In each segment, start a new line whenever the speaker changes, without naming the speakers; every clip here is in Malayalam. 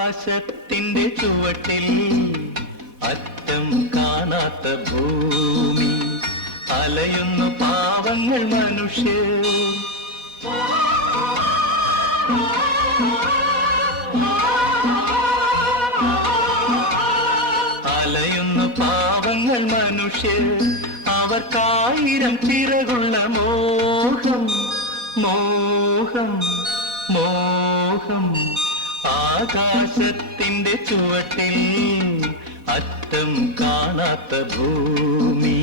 ആകാശത്തിന്റെ ചുവട്ടിൽ അറ്റം കാണാത്ത ഭൂമി അലയുന്നു പാവങ്ങൾ മനുഷ്യർ അലയുന്നു പാവങ്ങൾ മനുഷ്യർ അവർക്കായിരം ചിറകുള്ള മോഹം മോഹം മോഹം. ആകാശത്തിന്റെ ചുവട്ടിൽ അറ്റം കാണാത്ത ഭൂമി.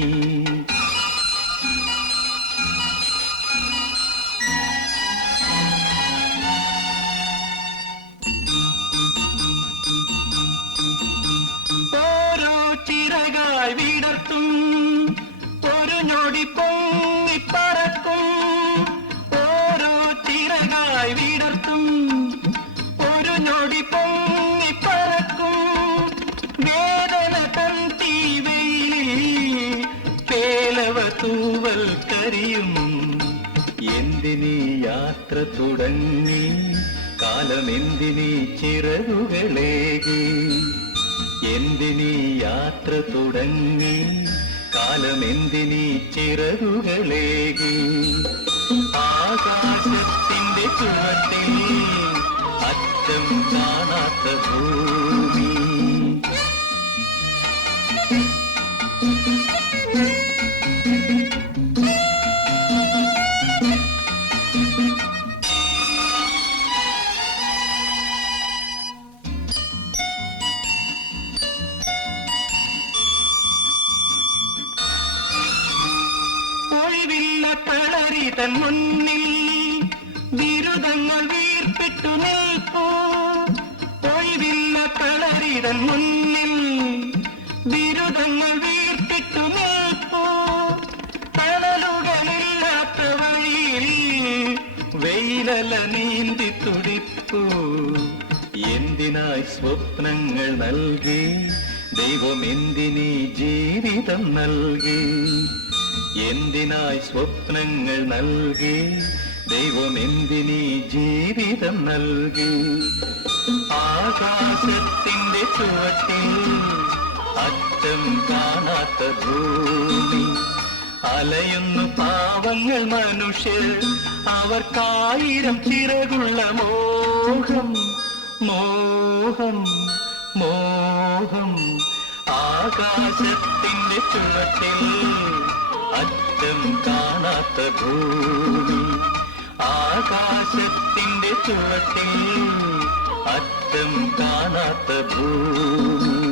ഓരോ ചിറകായി വിടർത്തും ഒരു ഞൊടി കരിയും എന്തിനീ യാത്ര തുടങ്ങി? കാലമെന്തിനീ ചിറകുകളേകി? എന്തിനീ യാത്ര തുടങ്ങി? കാലമെന്തിനീ ചിറകുകളേകി? ആകാശത്തിന്റെ ചുമത്തിൽ അറ്റം കാണാത്ത ഭൂമി. ഒഴിവില്ല തൻ മുന്നിൽ ബിരുദങ്ങൾ വീർപ്പിട്ടു നിൽപ്പൂ. ഒഴിവില്ല കളരി തൻ മുന്നിൽ ബിരുദങ്ങൾ വീർപ്പിട്ടു നിൽപ്പൂ. തണലുകളില്ലാത്ത വഴിയിൽ വെയിലല നീന്തി തുടിപ്പൂ. എന്തിനായി സ്വപ്നങ്ങൾ നൽകി? ദൈവം എന്തിനീ ജീവിതം നൽകി? എന്തിനായി സ്വപ്നങ്ങൾ നൽകി? ദൈവം എന്തിനീ ജീവിതം നൽകി? ആകാശത്തിന്റെ ചുവട്ടിൽ അറ്റം കാണാത്ത ഭൂമി. അലയുന്നു പാവങ്ങൾ മനുഷ്യർ. അവർക്കായിരം ചിറകുള്ള മോഹം. മോഹം മോഹം. ആകാശത്തിന്റെ ചുവട്ടിൽ അറ്റം കാണാത്ത ഭൂമി. ആകാശത്തിന്റെ ചുവട്ടിൽ അറ്റം കാണാത്ത ഭൂമി.